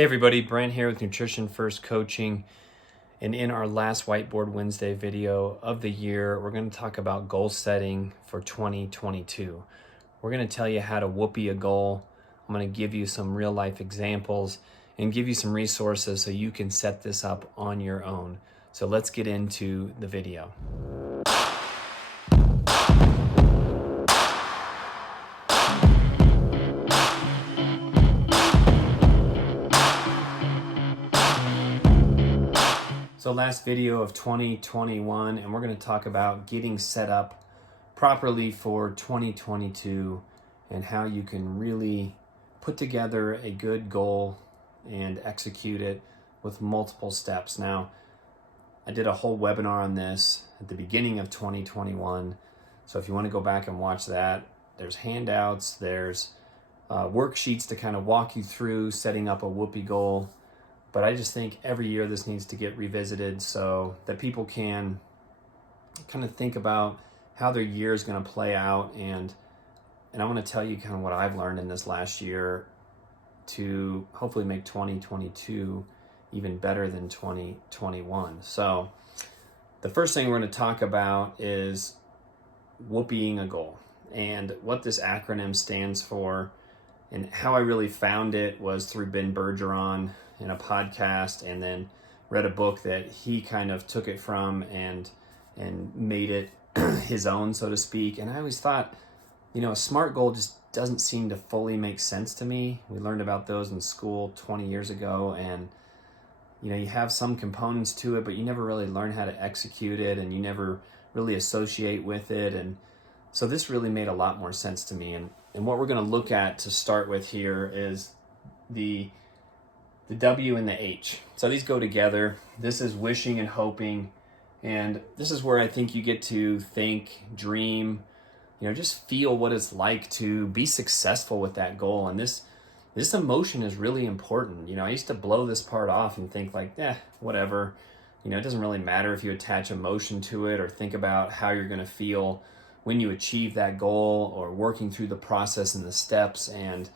Hey everybody, Brent here with Nutrition First Coaching. And in our last Whiteboard Wednesday video of the year, we're going to talk about goal setting for 2022. We're going to tell you how to whoopee a goal. I'm going to give you some real life examples and give you some resources so you can set this up on your own. So let's get into the video. So last video of 2021, and we're going to talk about getting set up properly for 2022 and how you can really put together a good goal and execute it with multiple steps. Now, I did a whole webinar on this at the beginning of 2021. So if you want to go back and watch that, there's handouts, there's worksheets to kind of walk you through setting up a whoopee goal. But I just think every year this needs to get revisited so that people can kind of think about how their year is going to play out. And I want to tell you kind of what I've learned in this last year to hopefully make 2022 even better than 2021. So the first thing we're going to talk about is whooping a goal. And what this acronym stands for and how I really found it was through Ben Bergeron in a podcast, and then read a book that he kind of took it from and made it his own, so to speak. And I always thought, a SMART goal just doesn't seem to fully make sense to me. We learned about those in school 20 years ago, and you have some components to it, but you never really learn how to execute it, and you never really associate with it. And so this really made a lot more sense to me. And what we're going to look at to start with here is the W and the H. So these go together. This is wishing and hoping. And this is where I think you get to think, dream, just feel what it's like to be successful with that goal. And this emotion is really important. I used to blow this part off and think like, whatever. It doesn't really matter if you attach emotion to it or think about how you're going to feel when you achieve that goal, or working through the process and the steps, and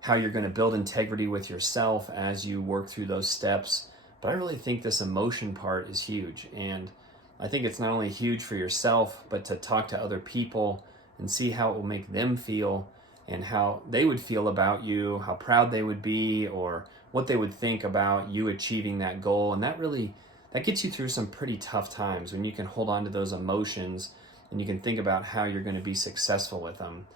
how you're going to build integrity with yourself as you work through those steps. But I really think this emotion part is huge. And I think it's not only huge for yourself, but to talk to other people and see how it will make them feel and how they would feel about you, how proud they would be, or what they would think about you achieving that goal. And that gets you through some pretty tough times when you can hold on to those emotions and you can think about how you're going to be successful with them.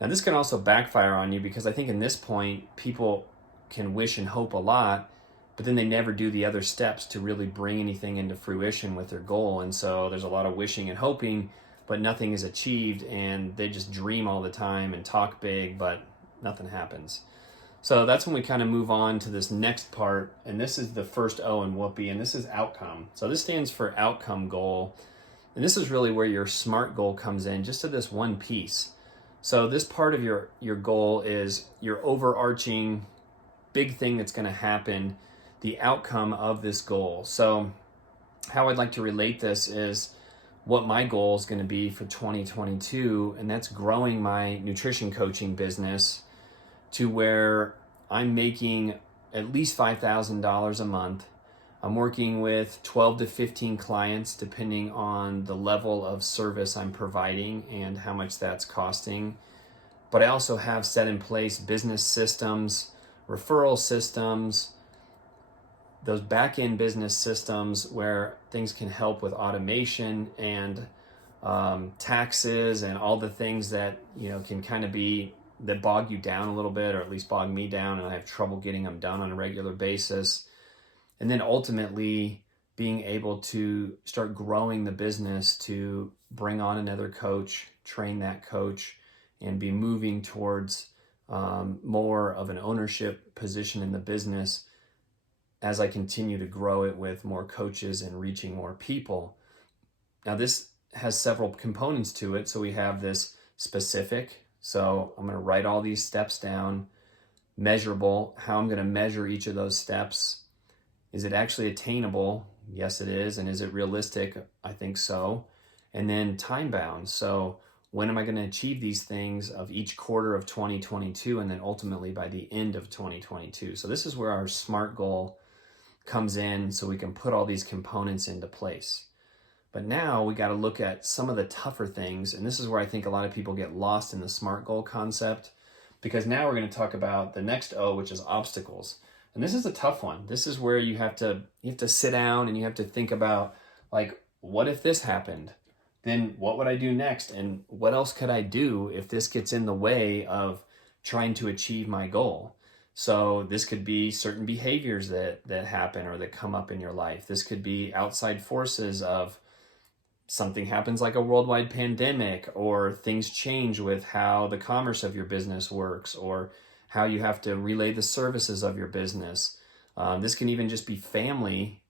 Now, this can also backfire on you, because I think in this point, people can wish and hope a lot, but then they never do the other steps to really bring anything into fruition with their goal. And so there's a lot of wishing and hoping, but nothing is achieved, and they just dream all the time and talk big, but nothing happens. So that's when we kind of move on to this next part, and this is the first O in whoopee, and this is outcome. So this stands for outcome goal, and this is really where your SMART goal comes in, just to this one piece. So this part of your goal is your overarching big thing that's going to happen, the outcome of this goal. So how I'd like to relate this is what my goal is going to be for 2022, and that's growing my nutrition coaching business to where I'm making at least $5,000 a month. I'm working with 12 to 15 clients, depending on the level of service I'm providing and how much that's costing. But I also have set in place business systems, referral systems, those back-end business systems where things can help with automation and taxes and all the things that can kind of that bog you down a little bit, or at least bog me down, and I have trouble getting them done on a regular basis. And then ultimately being able to start growing the business to bring on another coach, train that coach, and be moving towards more of an ownership position in the business as I continue to grow it with more coaches and reaching more people. Now this has several components to it. So we have this specific. So I'm going to write all these steps down. Measurable, how I'm going to measure each of those steps. Is it actually attainable? Yes, it is. And is it realistic? I think so. And then time bound. So when am I going to achieve these things of each quarter of 2022 and then ultimately by the end of 2022. So this is where our SMART goal comes in, so we can put all these components into place. But now we got to look at some of the tougher things, and this is where I think a lot of people get lost in the SMART goal concept, because now we're going to talk about the next O, which is obstacles. And this is a tough one. This is where you have to sit down and you have to think about, like, what if this happened? Then what would I do next? And what else could I do if this gets in the way of trying to achieve my goal? So this could be certain behaviors that happen or that come up in your life. This could be outside forces of something happens like a worldwide pandemic, or things change with how the commerce of your business works, or how you have to relay the services of your business. This can even just be family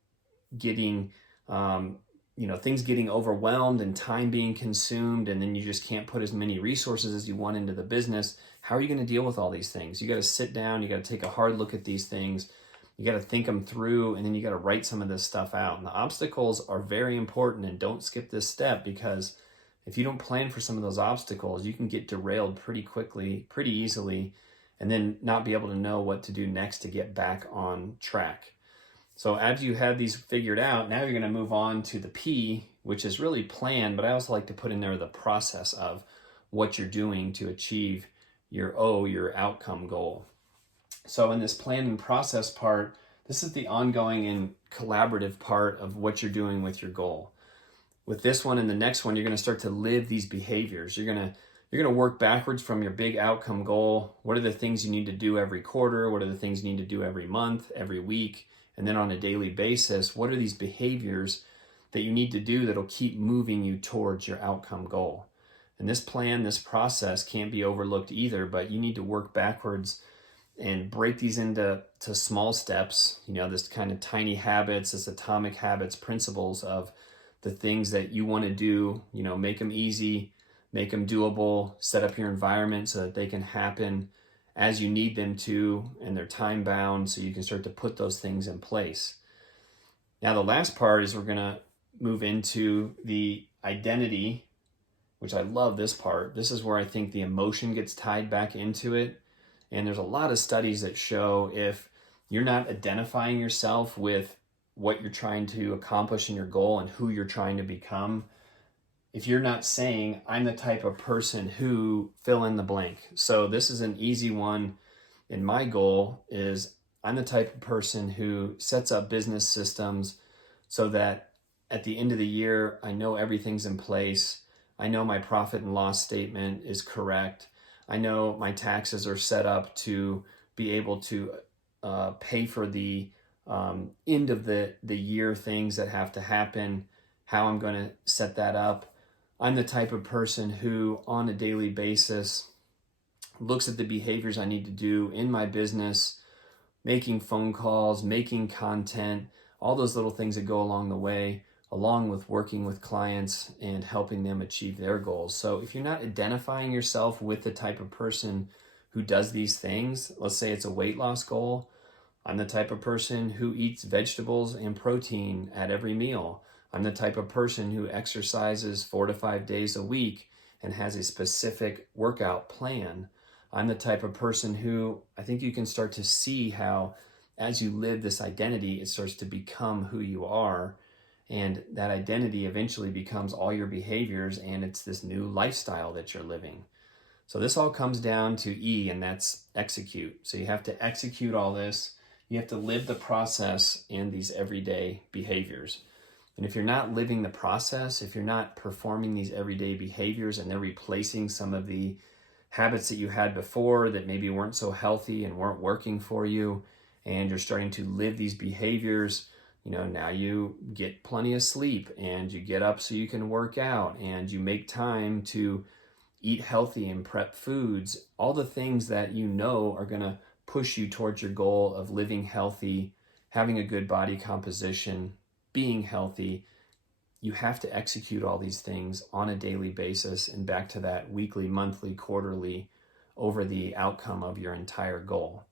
getting, things getting overwhelmed and time being consumed, and then you just can't put as many resources as you want into the business. How are you going to deal with all these things? You got to sit down, you got to take a hard look at these things. You got to think them through, and then you got to write some of this stuff out. And the obstacles are very important, and don't skip this step, because if you don't plan for some of those obstacles, you can get derailed pretty quickly, pretty easily, and then not be able to know what to do next to get back on track. So as you have these figured out, now you're going to move on to the P, which is really plan, but I also like to put in there the process of what you're doing to achieve your O, your outcome goal. So in this plan and process part, this is the ongoing and collaborative part of what you're doing with your goal. With this one and the next one, you're going to start to live these behaviors. You're going to work backwards from your big outcome goal. What are the things you need to do every quarter? What are the things you need to do every month, every week? And then on a daily basis, what are these behaviors that you need to do that'll keep moving you towards your outcome goal? And this plan, this process can't be overlooked either, but you need to work backwards and break these into small steps, this kind of tiny habits, this atomic habits principles of the things that you want to do, make them easy, make them doable, set up your environment so that they can happen as you need them to, and they're time bound, so you can start to put those things in place. Now, the last part is we're going to move into the identity, which I love this part. This is where I think the emotion gets tied back into it. And there's a lot of studies that show if you're not identifying yourself with what you're trying to accomplish in your goal and who you're trying to become, if you're not saying, I'm the type of person who fill in the blank. So this is an easy one. And my goal is I'm the type of person who sets up business systems so that at the end of the year, I know everything's in place. I know my profit and loss statement is correct. I know my taxes are set up to be able to pay for the end of the year things that have to happen, how I'm going to set that up. I'm the type of person who on a daily basis looks at the behaviors I need to do in my business, making phone calls, making content, all those little things that go along the way, along with working with clients and helping them achieve their goals. So if you're not identifying yourself with the type of person who does these things, let's say it's a weight loss goal, I'm the type of person who eats vegetables and protein at every meal. I'm the type of person who exercises 4 to 5 days a week and has a specific workout plan. I'm the type of person who, I think you can start to see how as you live this identity, it starts to become who you are. And that identity eventually becomes all your behaviors, and it's this new lifestyle that you're living. So this all comes down to E, and that's execute. So you have to execute all this. You have to live the process and these everyday behaviors. And if you're not living the process, if you're not performing these everyday behaviors and they're replacing some of the habits that you had before that maybe weren't so healthy and weren't working for you, and you're starting to live these behaviors, now you get plenty of sleep and you get up so you can work out and you make time to eat healthy and prep foods, all the things that are going to push you towards your goal of living healthy, having a good body composition, being healthy. You have to execute all these things on a daily basis and back to that weekly, monthly, quarterly over the outcome of your entire goal.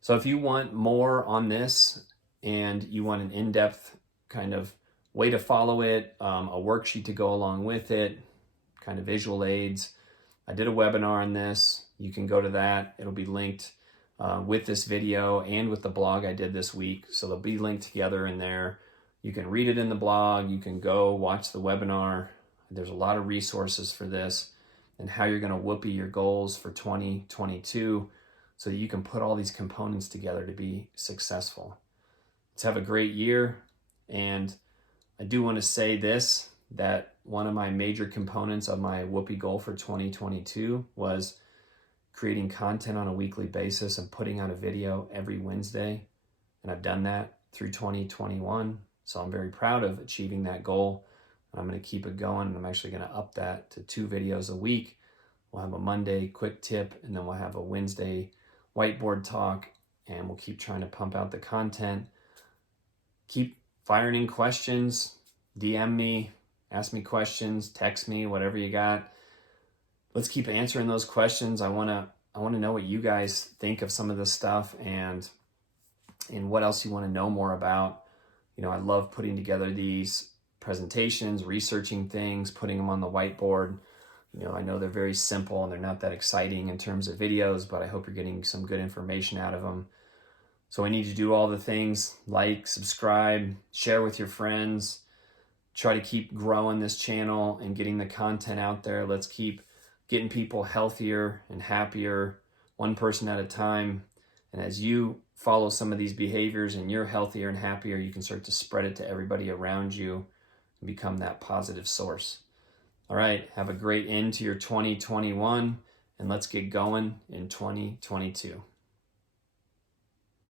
So if you want more on this, and you want an in-depth kind of way to follow it, a worksheet to go along with it, kind of visual aids. I did a webinar on this. You can go to that. It'll be linked with this video and with the blog I did this week. So they'll be linked together in there. You can read it in the blog. You can go watch the webinar. There's a lot of resources for this and how you're going to whoopee your goals for 2022 so that you can put all these components together to be successful. Let's have a great year. And I do want to say this, that one of my major components of my whoopee goal for 2022 was creating content on a weekly basis and putting out a video every Wednesday. And I've done that through 2021. So I'm very proud of achieving that goal. I'm going to keep it going, and I'm actually going to up that to 2 videos a week. We'll have a Monday quick tip, and then we'll have a Wednesday whiteboard talk, and we'll keep trying to pump out the content. Keep firing in questions, DM me, ask me questions, text me, whatever you got. Let's keep answering those questions. I want to know what you guys think of some of this stuff and what else you want to know more about. You know, I love putting together these presentations, researching things, putting them on the whiteboard. You know, I know they're very simple and they're not that exciting in terms of videos, but I hope you're getting some good information out of them. So I need you to do all the things: like, subscribe, share with your friends, try to keep growing this channel and getting the content out there. Let's keep getting people healthier and happier, one person at a time. And as you follow some of these behaviors and you're healthier and happier, you can start to spread it to everybody around you and become that positive source. All right, have a great end to your 2021, and let's get going in 2022.